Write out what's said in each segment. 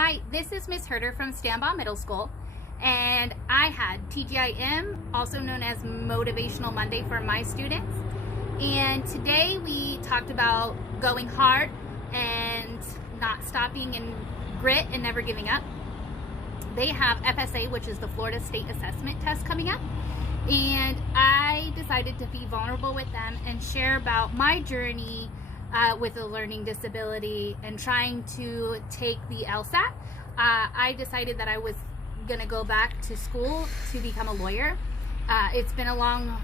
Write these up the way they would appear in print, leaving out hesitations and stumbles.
Hi, this is Miss Herder from Stanbaugh Middle School, and I had TGIM, also known as Motivational Monday, for my students. And today we talked about going hard and not stopping, and grit and never giving up. They have FSA, which is the Florida State Assessment Test, coming up, and I decided to be vulnerable with them and share about my journey with a learning disability and trying to take the LSAT. I decided that I was going to go back to school to become a lawyer. It's been a long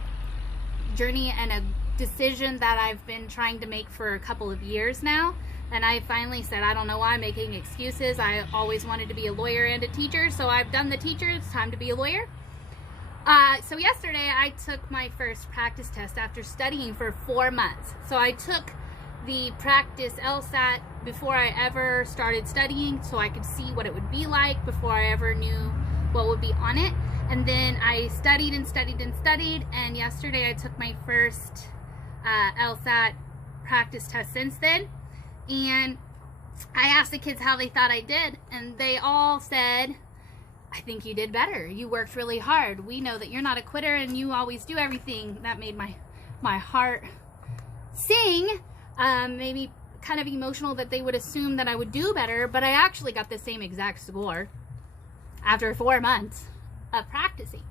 journey and a decision that I've been trying to make for a couple of years now, and I finally said, I don't know why I'm making excuses. I always wanted to be a lawyer and a teacher, so I've done the teacher. It's time to be a lawyer. So yesterday I took my first practice test after studying for 4 months. So I took the practice LSAT before I ever started studying, so I could see what it would be like before I ever knew what would be on it. And then I studied and studied and studied, and yesterday I took my first LSAT practice test since then. And I asked the kids how they thought I did, and they all said, I think you did better. You worked really hard. We know that you're not a quitter and you always do everything. That made my heart sing. Maybe kind of emotional that they would assume that I would do better, but I actually got the same exact score after 4 months of practicing.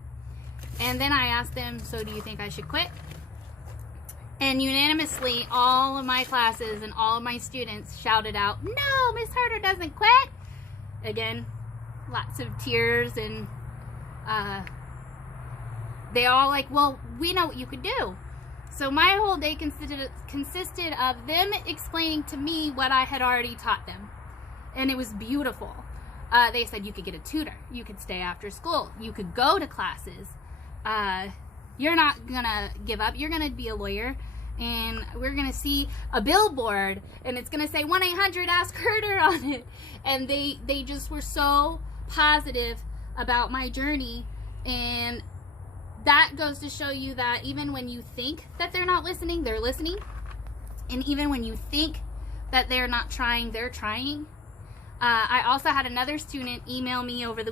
And then I asked them, so do you think I should quit? And unanimously, all of my classes and all of my students shouted out, no, Miss Herder doesn't quit. Again, lots of tears, and they all like, well, we know what you could do. So my whole day consisted of them explaining to me what I had already taught them. And it was beautiful. They said you could get a tutor. You could stay after school. You could go to classes. You're not going to give up. You're going to be a lawyer. And we're going to see a billboard, and it's going to say 1-800-ASK HERDER on it. And they just were so positive about my journey. And that goes to show you that even when you think that they're not listening, they're listening. And even when you think that they're not trying, they're trying. I also had another student email me over the weekend.